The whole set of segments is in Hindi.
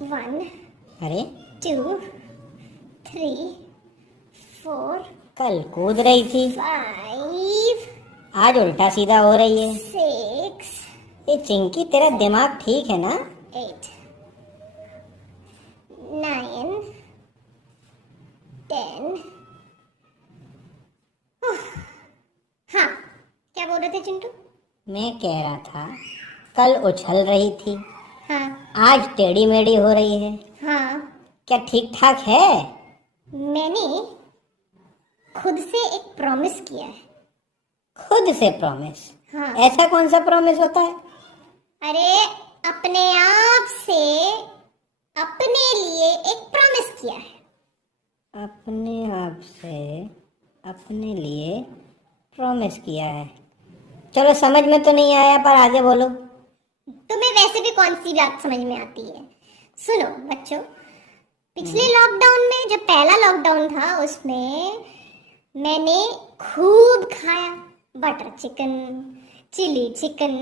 1 अरे 2 3 4 कल कूद रही थी, 5 आज उल्टा सीधा हो रही है। 6 ये चिंकी, तेरा दिमाग ठीक है ना? 8 9 10। हाँ, क्या बोल रहे थे चिंटू? मैं कह रहा था कल उछल रही थी, हाँ आज टेढ़ी मेढ़ी हो रही है। हाँ, क्या ठीक ठाक है? मैंने खुद से एक प्रॉमिस किया है। खुद से प्रॉमिस? हाँ, ऐसा कौन सा प्रॉमिस होता है? अरे अपने आप से अपने लिए एक प्रॉमिस किया है। अपने आप से अपने लिए प्रॉमिस किया है। चलो, समझ में तो नहीं आया, पर आगे बोलो। तुम्हें वैसे भी कौन सी बात समझ में आती है? सुनो बच्चों, पिछले लॉकडाउन में, जब पहला लॉकडाउन था, उसमें मैंने खूब खाया। Butter chicken, chilli chicken,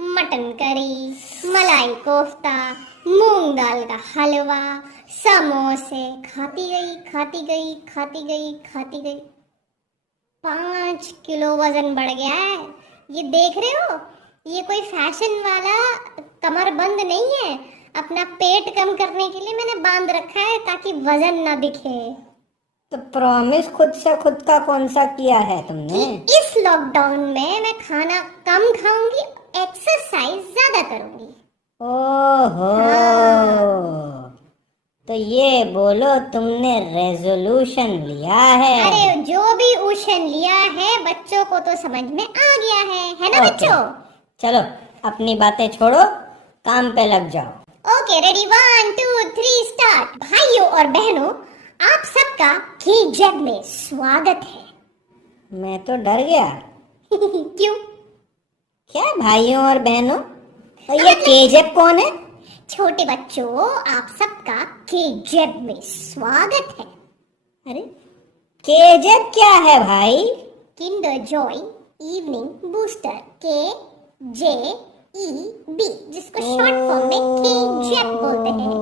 mutton curry, मलाई कोफ्ता, मूंग दाल का हलवा, समोसे, खाती गई खाती गई खाती गई खाती गई। 5 किलो वजन बढ़ गया है। ये देख रहे हो? ये कोई फैशन वाला कमरबंद नहीं है। अपना पेट कम करने के लिए मैंने बांध रखा है ताकि वजन ना दिखे। तो प्रॉमिस खुद से खुद का कौन सा किया है कि तुमने? इस लॉकडाउन में मैं खाना कम खाऊंगी, एक्सरसाइज ज्यादा करूंगी। ओहो, हाँ। तो ये बोलो तुमने रेजोल्यूशन लिया है? अरे जो भी उशन लिया है, बच्चों को तो समझ में आ गया है ना ओके, बच्चों? चलो अपनी बातें छोड़ो, काम पे लग जाओ। Okay, ready, 1 2 3 start. भाइयों और बहनों, आप सबका KJEB में स्वागत है। मैं तो डर गया। क्यों? क्या भाइयों और बहनों? और ये केजेब कौन है? छोटे बच्चों, आप सबका KJEB में स्वागत है। अरे केजेब क्या है भाई? Kinder Joy evening booster, KJEB, जिसको शॉर्ट फॉर्म में KJEB बोलते हैं।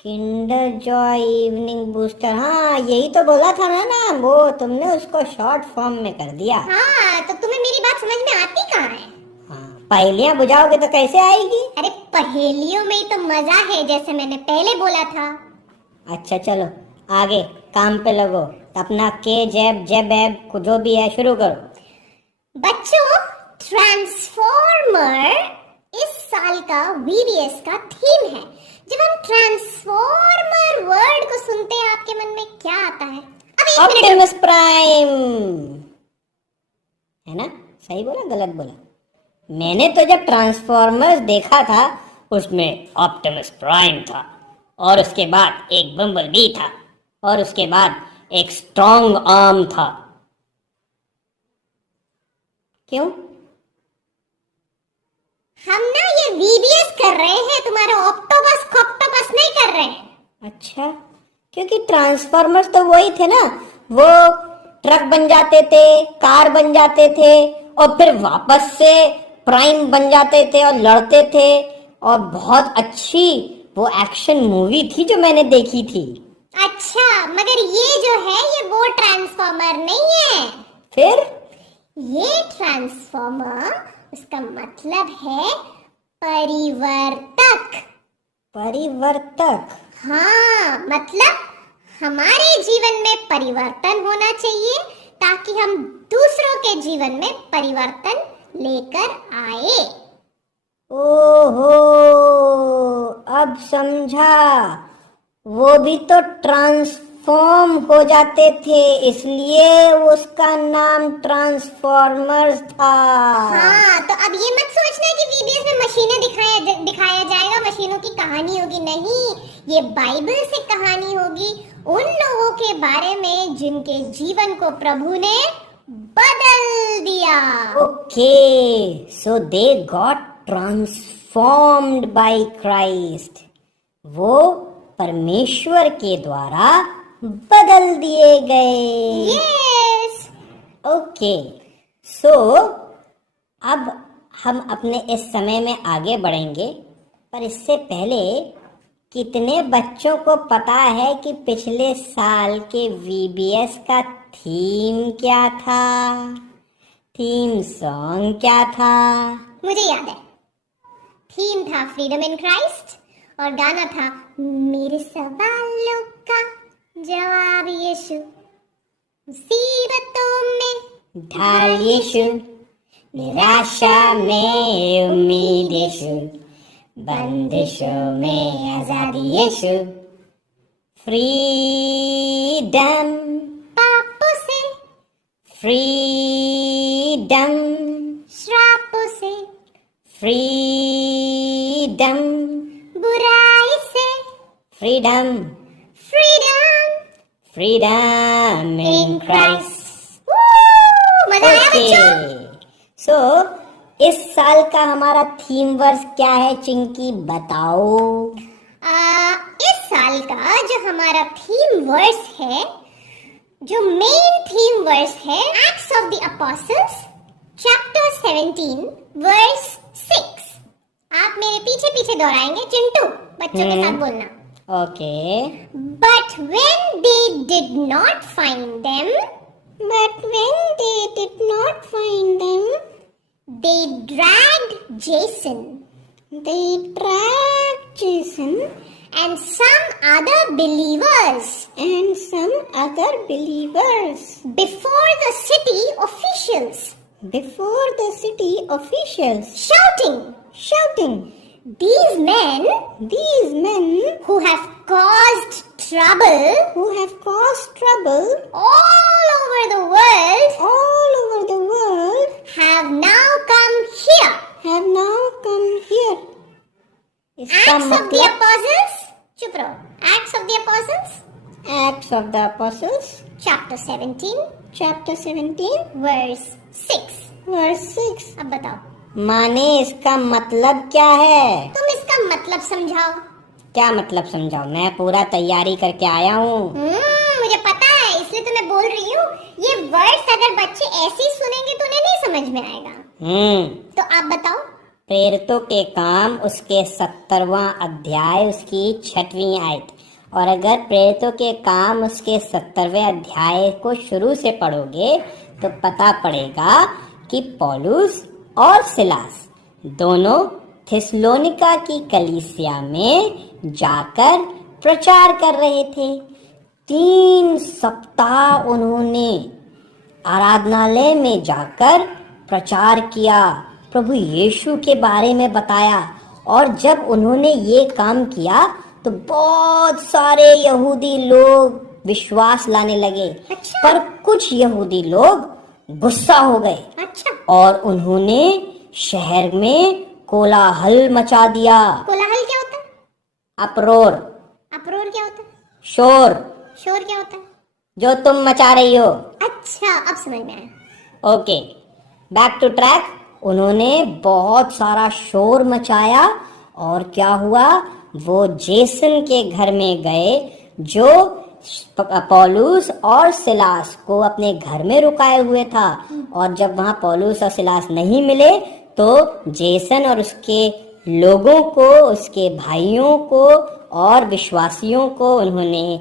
किंडर जॉय इवनिंग बूस्टर, हाँ यही तो बोला था ना वो तुमने उसको शॉर्ट फॉर्म में कर दिया। हाँ, तो तुम्हें मेरी बात समझ में आती कहाँ है? हाँ, पहेलियां बुझाओगे तो कैसे आएगी? अरे पहेलियों में ही तो मजा है, जैसे मैंने पहले बोला था। अच्छा चलो, आगे काम पे लगो। अपना के जेब जेब एब जो भी है शुरू करो। बच्चों, ट्रांसफॉर्मर इस साल का VBS का थीम है। जब हम ट्रांसफॉर्मर वर्ड को सुनते हैं, आपके मन में क्या आता है? अब एक मिनट। ऑप्टिमस प्राइम, है ना? सही बोला गलत बोला? मैंने तो जब ट्रांसफॉर्मर्स देखा था उसमें ऑप्टिमस प्राइम था, और उसके बाद एक बम्बल बी था, और उसके बाद एक स्ट्रॉन्ग आर्म था। क्यों? हम ना ये VBS कर रहे हैं, तुम्हारा ऑक्टोपस कॉक्टोपस नहीं कर रहे हैं। अच्छा, क्योंकि ट्रांसफॉर्मर्स तो वही थे ना, वो ट्रक बन जाते थे, कार बन जाते थे, और फिर वापस से प्राइम बन जाते थे और लड़ते थे। और बहुत अच्छी वो एक्शन मूवी थी जो मैंने देखी थी। अच्छा, मगर ये जो है ये वो ट्रांसफॉर्मर नहीं है। फिर? ये ट्रांसफॉर्मर, उसका मतलब है परिवर्तक। परिवर्तक? हाँ, मतलब हमारे जीवन में परिवर्तन होना चाहिए ताकि हम दूसरों के जीवन में परिवर्तन लेकर आए। ओहो, अब समझा। वो भी तो ट्रांसफॉर्म हो जाते थे, इसलिए उसका नाम ट्रांसफॉर्मर्स था। हाँ, तो अब ये मत सोचना कि VBS में मशीनें दिखाया जाएगा, मशीनों की कहानी होगी। नहीं, ये बाइबल से कहानी होगी उन लोगों के बारे में जिनके जीवन को प्रभु ने बदल दिया। Okay, so they got transformed by Christ. वो परमेश्वर के द्वारा बदल दिए गए। यस। ओके, सो अब हम अपने इस समय में आगे बढ़ेंगे, पर इससे पहले कितने बच्चों को पता है कि पिछले साल के वीबीएस का थीम क्या था? थीम सॉन्ग क्या था? मुझे याद है, थीम था फ्रीडम इन क्राइस्ट और गाना था मेरे सवालों का जवाब यीशु, मुसीबतों में ढाल यीशु, निराशा में उम्मीद यीशु, बंदिशों में आजादी यीशु, फ्रीडम, पापों से, फ्रीडम, श्रापों से, फ्रीडम, बुराई से, freedom, freedom freedom in Christ. मजा आया बच्चों? सो इस साल का हमारा थीम वर्स क्या है चिंकी, बताओ। इस साल का जो हमारा थीम वर्स है, जो मेन थीम वर्स है, Acts of the Apostles chapter 17 verse 6। आप मेरे पीछे पीछे दोहराएंगे चिंटू, बच्चों के साथ बोलना। Okay. But when they did not find them, they dragged Jason and some other believers before the city officials, shouting, these men who have caused trouble all over the world have now come here. इसका Acts of the मतलब Apostles, चुप रहो, Acts of the Apostles Acts of the Apostles chapter 17 chapter 17 verse 6। Verse 6। अब बताओ, माने इसका मतलब क्या है? तुम इसका मतलब समझाओ। क्या मतलब समझाओ? मैं पूरा तैयारी करके आया हूँ। मुझे पता है, इसलिए तो मैं बोल रही हूँ। ये वर्ड्स अगर बच्चे ऐसे ही सुनेंगे तो उन्हें नहीं समझ में आएगा। तो आप बताओ। प्रेरितों के काम उसके 70वां अध्याय उसकी 6वीं आयत। और अगर प्रेरितों के काम उसके 70वें अध्याय को शुरू से पढ़ोगे तो पता पड़ेगा कि पौलुस और सिलास दोनों थिस्सलुनीका की कलीसिया में जाकर प्रचार कर रहे थे। 3 सप्ताह उन्होंने आराधनालय में जाकर प्रचार किया, प्रभु यीशु के बारे में बताया। और जब उन्होंने ये काम किया तो बहुत सारे यहूदी लोग विश्वास लाने लगे। अच्छा। पर कुछ यहूदी लोग गुस्सा हो गए अच्छा, और उन्होंने शहर में कोलाहल मचा दिया। कोलाहल क्या होता है? अप्रोर, अप्रोर क्या होता है? शोर, शोर क्या होता है? जो तुम मचा रही हो। अच्छा, अब समझ में आया। Okay, back to track. उन्होंने बहुत सारा शोर मचाया और क्या हुआ, वो जेसन के घर में गए जो पौलुस और सिलास को अपने घर में रुकाए हुए था। और जब वहां पौलुस और सिलास नहीं मिले तो जेसन और उसके लोगों को, उसके भाइयों को और विश्वासियों को उन्होंने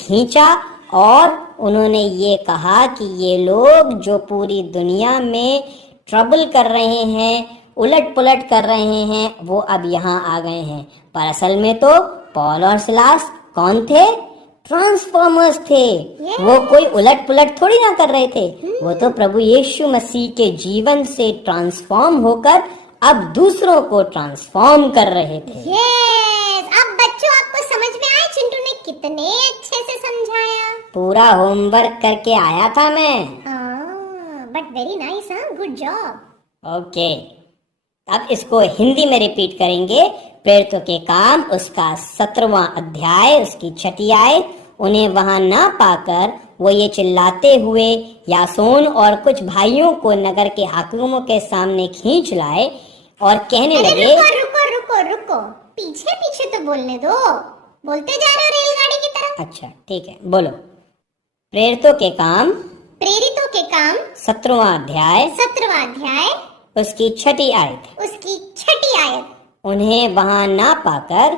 खींचा और उन्होंने ये कहा कि ये लोग जो पूरी दुनिया में ट्रबल कर रहे हैं, उलट पुलट कर रहे हैं, वो अब यहाँ आ गए हैं। पर असल में तो पौल और सिलास कौन थे? ट्रांसफॉर्मर्स थे। वो कोई उलट पुलट थोड़ी ना कर रहे थे, वो तो प्रभु यीशु मसीह के जीवन से ट्रांसफॉर्म होकर अब दूसरों को ट्रांसफॉर्म कर रहे थे। यस, अब बच्चों आपको समझ में आया? चिंटू ने कितने अच्छे से समझाया। पूरा होमवर्क करके आया था मैं। But very nice, good job. Okay, अब इसको हिंदी में रिपीट करेंगे। प्रेरितों के काम उसका 17वां अध्याय उसकी 6ठी आयत। उन्हें वहां ना पाकर वो ये चिल्लाते हुए यासोन और कुछ भाइयों को नगर के हाकिमों के सामने खींच लाए और कहने लगे, रुको, पीछे पीछे तो बोलने दो, बोलते जा रहे हो रेलगाड़ी की तरह। अच्छा ठीक है, बोलो। प्रेरितों के काम 17वां अध्याय उसकी 6ठी आयत। उन्हें वहां ना पाकर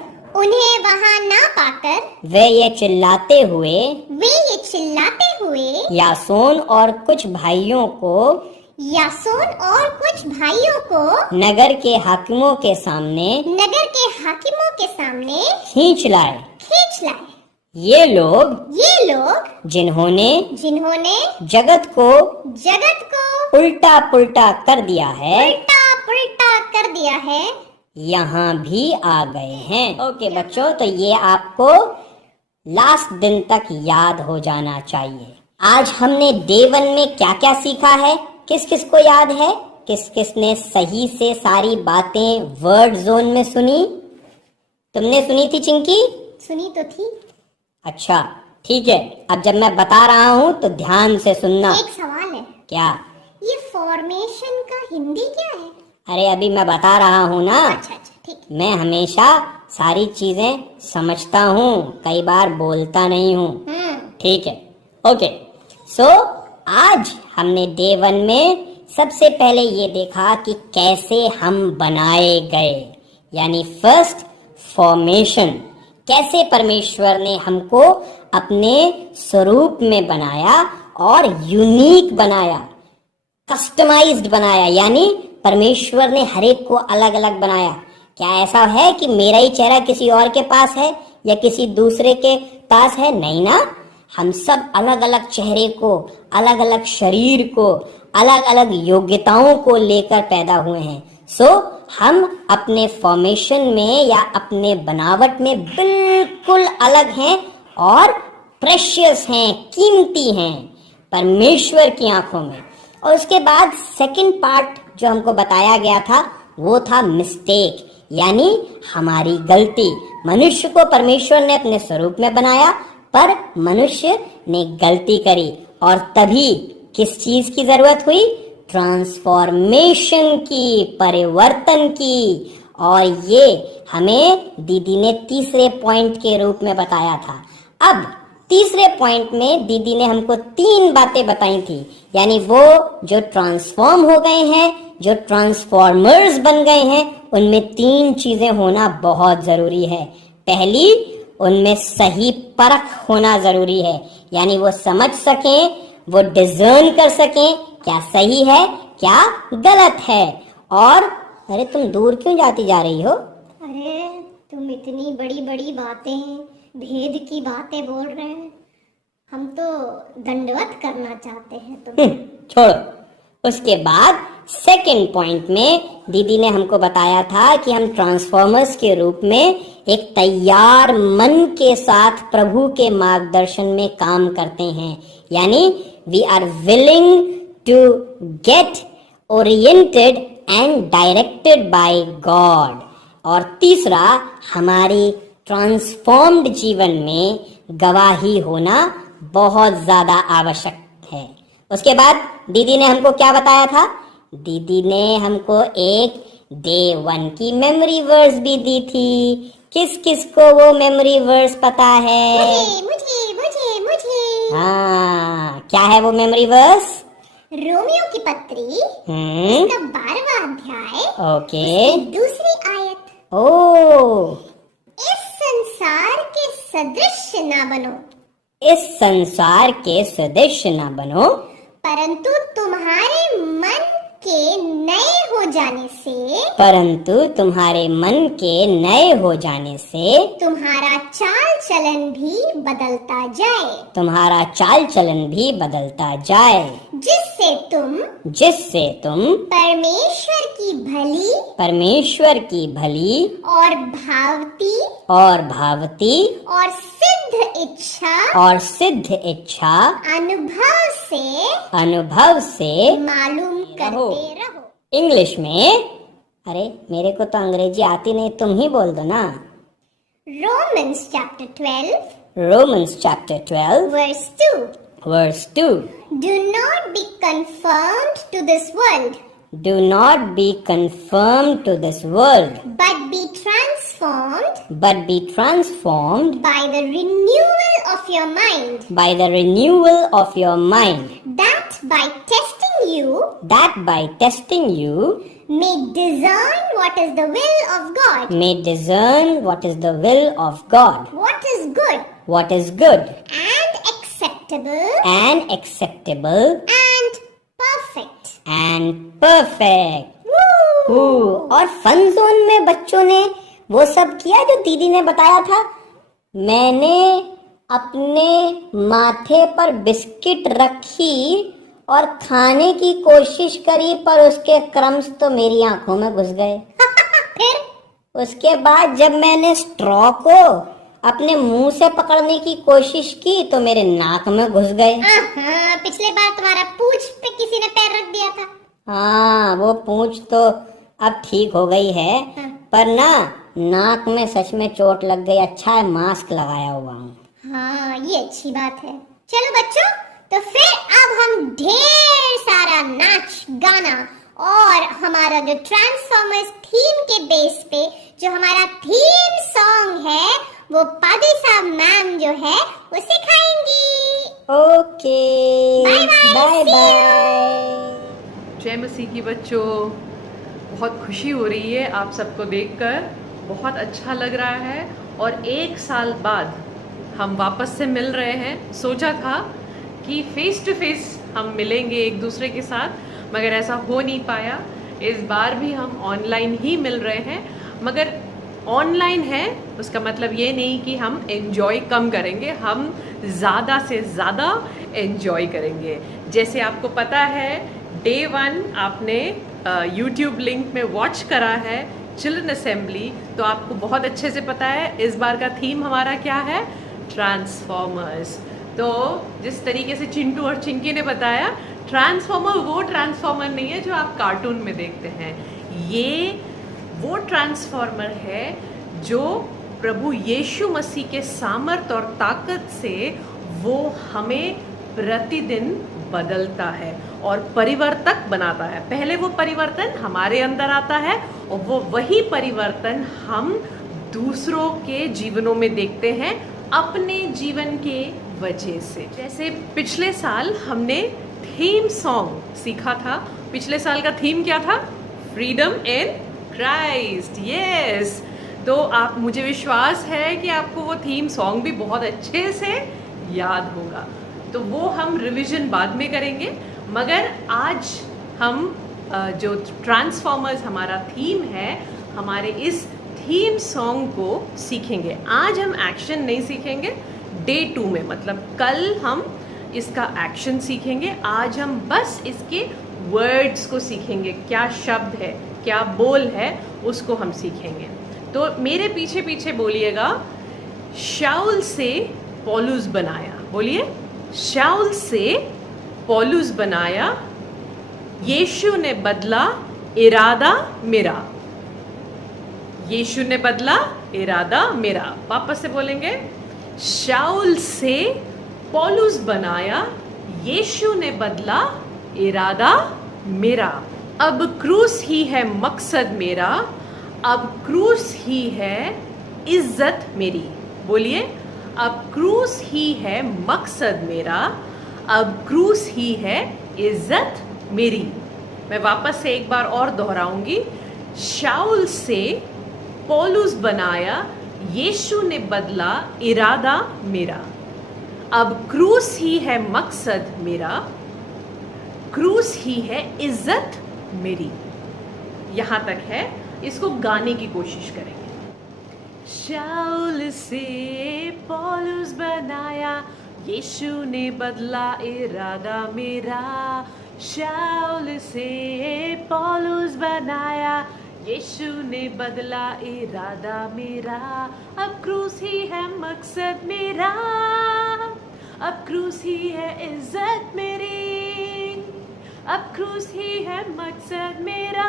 वे ये चिल्लाते हुए यासोन और कुछ भाइयों को नगर के हाकिमों के सामने खींच लाए। ये लोग जिन्होंने जगत को उल्टा पुल्टा कर दिया है यहाँ भी आ गए हैं। ओके बच्चों, तो ये आपको लास्ट दिन तक याद हो जाना चाहिए। आज हमने डे 1 में क्या क्या सीखा है, किस किस को याद है, किस किस ने सही से सारी बातें वर्ड जोन में सुनी? तुमने सुनी थी चिंकी? सुनी तो थी। अच्छा ठीक है, अब जब मैं बता रहा हूँ तो ध्यान से सुनना। एक सवाल है। क्या? ये फॉर्मेशन का हिंदी क्या है? अरे अभी मैं बता रहा हूँ ना। अच्छा ठीक है। मैं हमेशा सारी चीजें समझता हूँ, कई बार बोलता नहीं हूँ। ठीक है, ओके। सो आज हमने डे 1 में सबसे पहले ये देखा कि कैसे हम बनाए गए, यानी फर्स्ट फॉर्मेशन। कैसे परमेश्वर ने हमको अपने स्वरूप में बनाया और यूनिक बनाया, कस्टमाइज्ड बनाया, यानी परमेश्वर ने हर एक को अलग अलग बनाया। क्या ऐसा है कि मेरा ही चेहरा किसी और के पास है या किसी दूसरे के पास है? नहीं ना, हम सब अलग अलग चेहरे को, अलग अलग शरीर को, अलग अलग योग्यताओं को लेकर पैदा हुए हैं। सो हम अपने फॉर्मेशन में या अपने बनावट में बिल्कुल अलग हैं और प्रेशियस हैं, कीमती हैं परमेश्वर की आंखों में। और उसके बाद सेकंड पार्ट जो हमको बताया गया था वो था मिस्टेक, यानी हमारी गलती। मनुष्य को परमेश्वर ने अपने स्वरूप में बनाया, पर मनुष्य ने गलती करी और तभी किस चीज की जरूरत हुई? ट्रांसफॉर्मेशन की, परिवर्तन की। और ये हमें दीदी ने तीसरे पॉइंट के रूप में बताया था। अब तीसरे पॉइंट में दीदी ने हमको 3 बातें बताई थी, यानी वो जो ट्रांसफॉर्म हो गए हैं, जो ट्रांसफॉर्मर्स बन गए हैं, उनमें 3 चीजें होना बहुत जरूरी है। पहली, उनमें सही परख होना जरूरी है, यानी वो समझ सकें, वो डिजर्न कर सकें क्या सही है क्या गलत है। और अरे तुम दूर क्यों जाती जा रही हो? अरे तुम इतनी बड़ी बड़ी बातें, भेद की बातें बोल रहे हैं, हम तो दंडवत करना चाहते हैं तुम्हें। छोड़ो। उसके बाद सेकंड पॉइंट में दीदी ने हमको बताया था कि हम ट्रांसफॉर्मर्स के रूप में एक तैयार मन के साथ प्रभु के मार्गदर्शन में काम करते हैं, यानी we are willing to get oriented and directed by God. और तीसरा, हमारी ट्रांसफॉर्म्ड जीवन में गवाही होना बहुत ज्यादा आवश्यक है। उसके बाद दीदी ने हमको क्या बताया था? दीदी ने हमको एक डे 1 की मेमोरी वर्स भी दी थी। किस किस को वो मेमोरी वर्स पता है? मुझे। हाँ, क्या है वो मेमोरी वर्स? रोमियो की पत्री का 12वां अध्याय, ओके, दूसरी आयत। ओ, इस संसार के सदृश न बनो। इस संसार के सदृश न बनो, परंतु तुम्हारे मन के नए हो जाने से, परंतु तुम्हारे मन के नए हो जाने से तुम्हारा चाल चलन भी बदलता जाए। तुम्हारा चाल चलन भी बदलता जाए, जिससे तुम परमेश्वर की भली और भावती और सिद्ध इच्छा अनुभव से मालूम करते रहो। इंग्लिश में, अरे मेरे को तो अंग्रेजी आती नहीं, तुम ही बोल दो ना। Romans chapter 12 verse 2 Do not be conformed to this world, do not be conformed to this world, but be transformed by the renewal of your mind, that by testing you that by testing you may discern what is the will of God, may discern what is the will of God, what is good what is good and acceptable and acceptable and perfect. and perfect. Woo! और फन जोन में बच्चों ने वो सब किया जो दीदी ने बताया था। मैंने अपने माथे पर बिस्किट रखी और खाने की कोशिश करी, पर उसके क्रम्स तो मेरी आंखों में घुस गए। फिर उसके बाद जब मैंने स्ट्रॉ को अपने मुंह से पकड़ने की कोशिश की तो मेरे नाक में घुस गए। पिछले बार तुम्हारा पूंछ पे किसी ने पैर रख दिया था। हाँ, वो पूंछ तो अब ठीक हो गई है, पर ना नाक में सच में चोट लग गई। अच्छा है मास्क लगाया हुआ हूँ। हाँ, ये अच्छी बात है। चलो बच्चों, तो फिर अब हम ढेर सारा नाच गाना और हमारा जो ट्रांसफॉर्मर्स थीम के बेस पे जो हमारा थीम सॉन्ग है वो पादिसा मैम जो है वो सिखाएंगी। Okay, bye bye bye. Bye. जय मसीह की बच्चों, बहुत खुशी हो रही है आप सबको देखकर। बहुत अच्छा लग रहा है और एक साल बाद हम वापस से मिल रहे हैं। सोचा था कि फेस टू फेस हम मिलेंगे एक दूसरे के साथ, मगर ऐसा हो नहीं पाया। इस बार भी हम ऑनलाइन ही मिल रहे हैं, मगर ऑनलाइन है उसका मतलब ये नहीं कि हम एंजॉय कम करेंगे, हम ज़्यादा से ज़्यादा एंजॉय करेंगे। जैसे आपको पता है डे 1 आपने यूट्यूब लिंक में वॉच करा है चिल्ड्रन असेंबली, तो आपको बहुत अच्छे से पता है इस बार का थीम हमारा क्या है, ट्रांसफॉर्मर्स। तो जिस तरीके से चिंटू और चिंकी ने बताया, ट्रांसफॉर्मर वो ट्रांसफॉर्मर नहीं है जो आप कार्टून में देखते हैं। ये वो ट्रांसफॉर्मर है जो प्रभु यीशु मसीह के सामर्थ और ताकत से वो हमें प्रतिदिन बदलता है और परिवर्तक बनाता है। पहले वो परिवर्तन हमारे अंदर आता है और वो वही परिवर्तन हम दूसरों के जीवनों में देखते हैं अपने जीवन के वजह से। जैसे पिछले साल हमने थीम सॉन्ग सीखा था। पिछले साल का थीम क्या था? Freedom in Christ. यस, तो आप, मुझे विश्वास है कि आपको वो थीम सॉन्ग भी बहुत अच्छे से याद होगा। तो वो हम रिवीजन बाद में करेंगे, मगर आज हम जो ट्रांसफॉर्मर्स हमारा थीम है, हमारे इस थीम सॉन्ग को सीखेंगे। आज हम एक्शन नहीं सीखेंगे, डे 2 में, मतलब कल हम इसका एक्शन सीखेंगे। आज हम बस इसके वर्ड्स को सीखेंगे, क्या शब्द है, क्या बोल है, उसको हम सीखेंगे। तो मेरे पीछे पीछे बोलिएगा, शाऊल से पौलुस बनाया। बोलिए, शाऊल से पौलुस बनाया, यीशु ने बदला इरादा मेरा। यीशु ने बदला इरादा मेरा। वापस से बोलेंगे, शाऊल से पौलुस बनाया, यीशु ने बदला इरादा मेरा। अब क्रूस ही है मकसद मेरा, अब क्रूस ही है इज्जत मेरी। बोलिए, अब क्रूस ही है मकसद मेरा, अब क्रूस ही है इज्जत मेरी। मैं वापस से एक बार और दोहराऊंगी, शाऊल से पौलुस बनाया, यीशु ने बदला इरादा मेरा। अब क्रूस ही है मकसद मेरा, क्रूस ही है इज्जत मेरी। यहां तक है, इसको गाने की कोशिश करेंगे। शाऊल से पौलुस बनाया, यीशु ने बदला इरादा मेरा। शाऊल से पौलुस बनाया, यीशु ने बदला इरादा मेरा। अब क्रूस ही है मकसद मेरा, अब क्रूस ही है इज्जत मेरी, अब क्रूस ही है मकसद मेरा,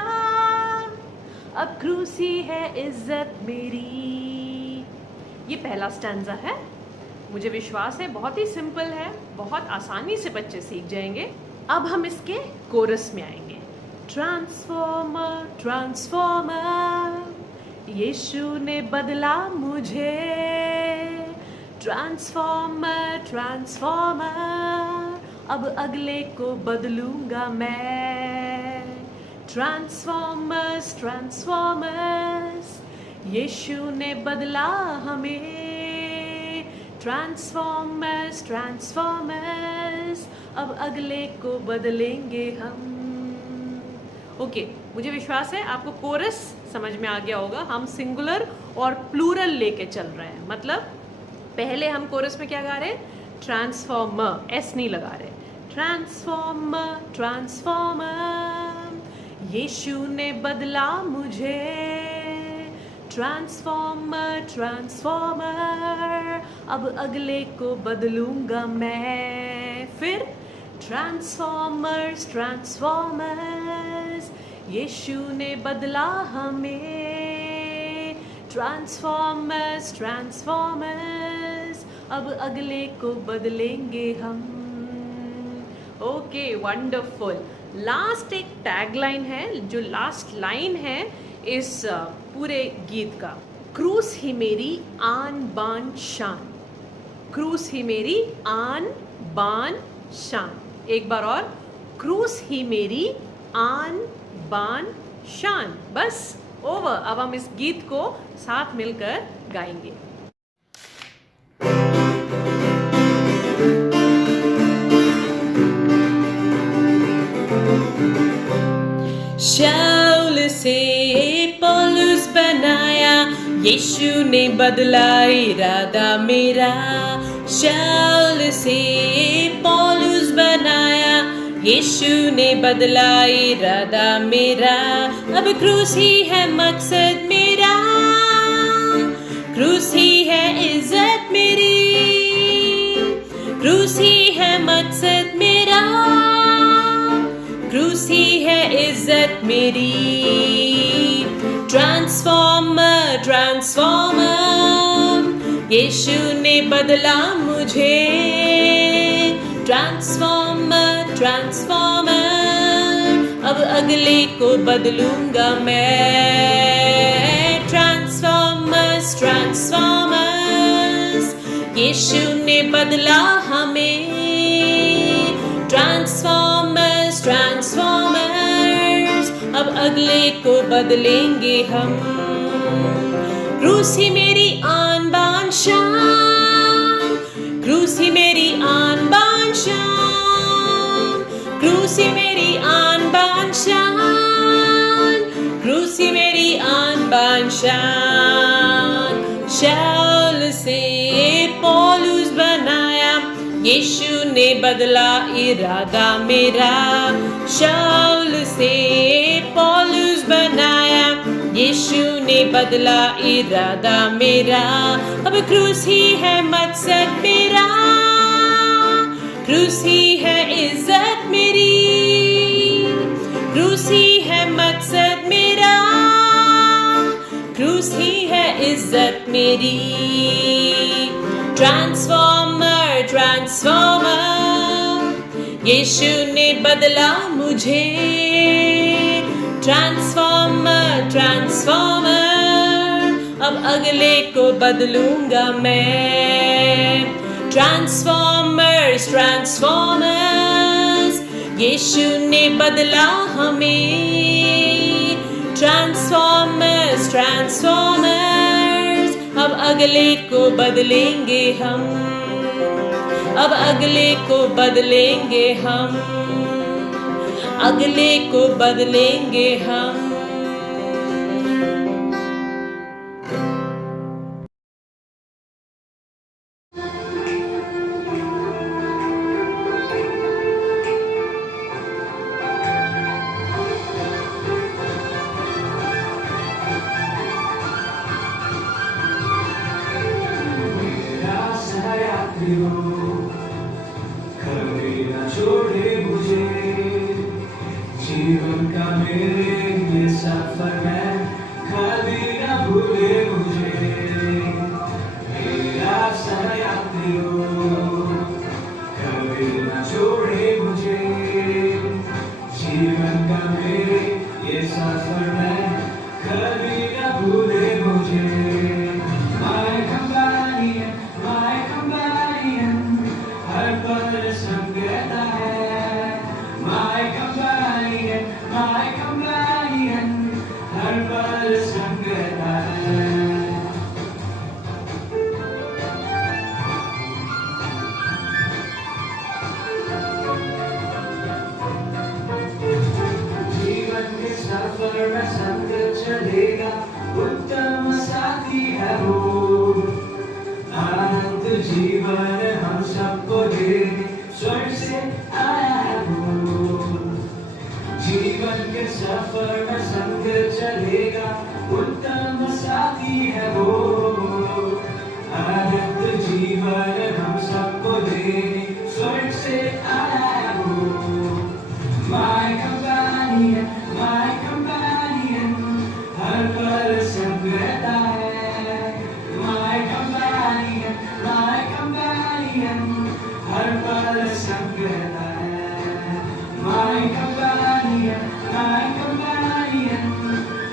अब क्रूस ही है इज्जत मेरी। ये पहला स्टैंजा है। मुझे विश्वास है बहुत ही सिंपल है, बहुत आसानी से बच्चे सीख जाएंगे। अब हम इसके कोरस में आएंगे। ट्रांसफॉर्मर ट्रांसफॉर्मर, यीशु ने बदला मुझे। ट्रांसफॉर्मर ट्रांसफॉर्मर, अब अगले को बदलूंगा मैं। ट्रांसफॉर्मर्स ट्रांसफॉर्मर्स, यीशु ने बदला हमें। ट्रांसफॉर्मर्स ट्रांसफॉर्मर्स, अब अगले को बदलेंगे हम। ओके, मुझे विश्वास है आपको कोरस समझ में आ गया होगा। हम सिंगुलर और प्लूरल लेके चल रहे हैं, मतलब पहले हम कोरस में क्या गा रहे हैं? ट्रांसफॉर्मर, एस नहीं लगा रहे। ट्रांसफॉर्मर ट्रांसफॉर्मर, यीशु ने बदला मुझे। ट्रांसफॉर्मर ट्रांसफॉर्मर, अब अगले को बदलूंगा मैं। फिर ट्रांसफॉर्मर्स ट्रांसफॉर्मर्स, यीशु ने बदला हमें। ट्रांसफॉर्मर्स ट्रांसफॉर्मर्स, अब अगले को बदलेंगे हम। Okay, wonderful. लास्ट एक टैगलाइन है, जो लास्ट लाइन है इस पूरे गीत का। क्रूस ही मेरी आन बान शान, क्रूस ही मेरी आन बान शान। एक बार और, क्रूस ही मेरी आन बान शान। बस ओवर। अब हम इस गीत को साथ मिलकर गाएंगे। शाऊल से पौलुस बनाया, यीशु ने बदला इरादा मेरा। शाऊल से पौलुस बनाया, यीशु ने बदला इरादा मेरा। अब क्रूस ही है मकसद मेरा, क्रूस ही है इज्जत मेरी। क्रूस ही है मकसद मेरा, क्रूस ही है इज्जत मेरी। ट्रांसफॉर्मर ट्रांसफॉर्मर, यीशु ने बदला मुझे। ट्रांसफॉर्मर ट्रांसफॉर्मर, अब अगले को बदलूंगा मैं। ट्रांसफॉर्मर्स ट्रांसफॉर्मर्स, यीशु ने बदला हमें। ट्रांसफॉर्मर्स ट्रांसफॉर्मर्स, अब अगले को बदलेंगे हम। क्रूस ही मेरी आन बान शान, क्रूस ही मेरी आन बान शान। क्रूस ही मेरी आन बान शान, क्रूस ही मेरी आन बान शान। शाऊल से पौलुस बनाया, यीशु ने बदला इरादा मेरा। शाऊल से पौलुस बनाया, यीशु ने बदला इरादा मेरा। अब क्रूस ही है मकसद मेरा, क्रूस ही है इज्जत मेरी। क्रूस ही है मकसद मेरा, क्रूस ही है इज्जत मेरी। ट्रांसफॉर्मर ट्रांसफॉर्मर, यीशु ने बदला मुझे। ट्रांसफॉर्मर ट्रांसफॉर्मर, अब अगले को बदलूंगा मैं। ट्रांसफॉर्मर्स ट्रांसफॉर्मर्स, यीशु ने बदला हमें। ट्रांसफॉर्मर्स ट्रांसफॉर्मर्स, अब अगले को बदलेंगे हम। अब अगले को बदलेंगे हम, अगले को बदलेंगे हम। कभी न छोड़े मुझे, जीवन का मेरे ये सफर में कभी न भूले मुझे। मेरा सहयात्री हो, कभी न छोड़े मुझे, जीवन का मेरे ये सफर में कभी न भूले मुझे। My companion, my companion, सफर में संग चलेगा, उत्तम साथी है वो। आनंद जीवन हम सबको देने स्वर्ग से आया है वो। My companion, हर पल संग रहता है। My companion, हर पल संग रहता है। My companion,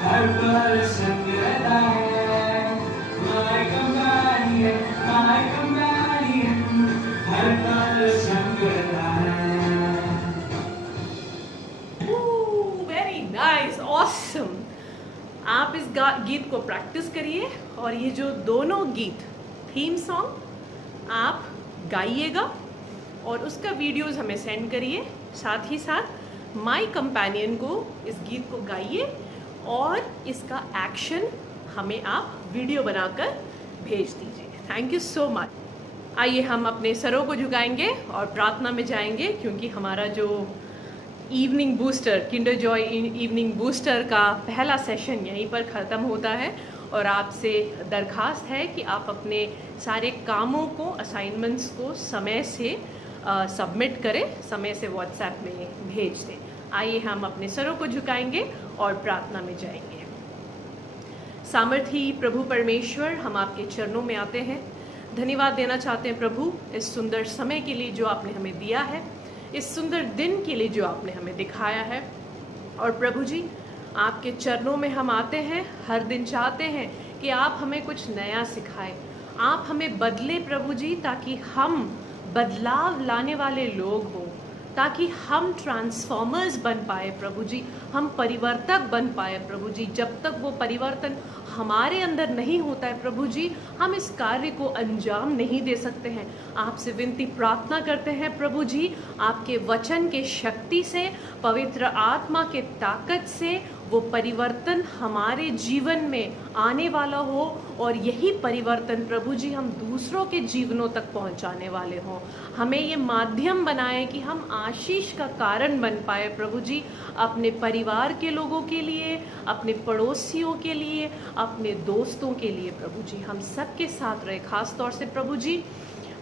हर पल संग रहता है। My companion, हर पल संग रहता है। Very nice, awesome. आप इस गीत को प्रैक्टिस करिए और ये जो दोनों गीत थीम सॉन्ग आप गाइएगा और उसका वीडियोस हमें सेंड करिए। साथ ही साथ माय कंपेनियन को इस गीत को गाइए और इसका एक्शन हमें आप वीडियो बनाकर भेज दीजिए। Thank you so much. आइए हम अपने सरों को झुकाएंगे और प्रार्थना में जाएंगे, क्योंकि हमारा जो evening booster, Kinder Joy evening booster का पहला सेशन यहीं पर ख़त्म होता है। और आपसे दरख्वास्त है कि आप अपने सारे कामों को, असाइनमेंट्स को समय से सबमिट करें, समय से व्हाट्सएप में भेज दें। आइए हम अपने सरों को झुकाएंगे और प्रार्थना में जाएंगे। सामर्थी प्रभु परमेश्वर, हम आपके चरणों में आते हैं। धन्यवाद देना चाहते हैं प्रभु इस सुंदर समय के लिए जो आपने हमें दिया है, इस सुंदर दिन के लिए जो आपने हमें दिखाया है। और प्रभु जी, आपके चरणों में हम आते हैं, हर दिन चाहते हैं कि आप हमें कुछ नया सिखाएं, आप हमें बदले प्रभु जी, ताकि हम बदलाव लाने वाले लोग हों, ताकि हम ट्रांसफॉर्मर्स बन पाए प्रभु जी, हम परिवर्तक बन पाए प्रभु जी। जब तक वो परिवर्तन हमारे अंदर नहीं होता है प्रभु जी, हम इस कार्य को अंजाम नहीं दे सकते हैं। आपसे विनती प्रार्थना करते हैं प्रभु जी, आपके वचन के शक्ति से, पवित्र आत्मा के ताकत से वो परिवर्तन हमारे जीवन में आने वाला हो और यही परिवर्तन प्रभु जी हम दूसरों के जीवनों तक पहुंचाने वाले हों। हमें ये माध्यम बनाए कि हम आशीष का कारण बन पाए प्रभु जी, अपने परिवार के लोगों के लिए, अपने पड़ोसियों के लिए, अपने दोस्तों के लिए प्रभु जी। हम सबके साथ रहे। खास तौर से प्रभु जी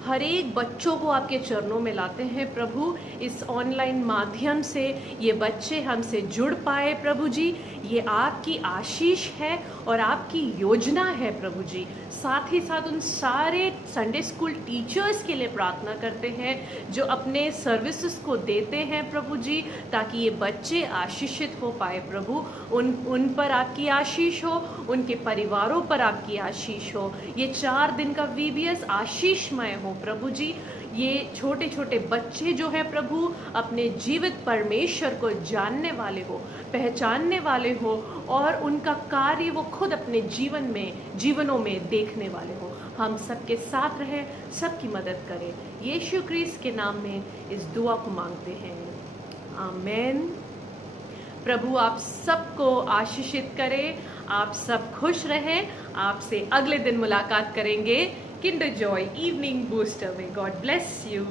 हर एक बच्चों को आपके चरणों में लाते हैं प्रभु। इस ऑनलाइन माध्यम से ये बच्चे हमसे जुड़ पाए प्रभु जी, ये आपकी आशीष है और आपकी योजना है प्रभु जी। साथ ही साथ उन सारे संडे स्कूल टीचर्स के लिए प्रार्थना करते हैं जो अपने सर्विसेज को देते हैं प्रभु जी, ताकि ये बच्चे आशीषित हो पाए प्रभु। उन पर आपकी आशीष हो, उनके परिवारों पर आपकी आशीष हो। ये 4 दिन का VBS आशीषमय हो प्रभु जी। ये छोटे छोटे बच्चे जो है प्रभु अपने जीवित परमेश्वर को जानने वाले हो, पहचानने वाले हो और उनका कार्य वो खुद अपने जीवनों में देखने वाले हो। हम सबके साथ रहे, सबकी मदद करें। यीशु क्रिस्त के नाम में इस दुआ को मांगते हैं, आमीन। प्रभु आप सबको आशीषित करे, आप सब खुश रहें। आपसे अगले दिन मुलाकात करेंगे किंडर जॉय इवनिंग बूस्टर में। God bless you.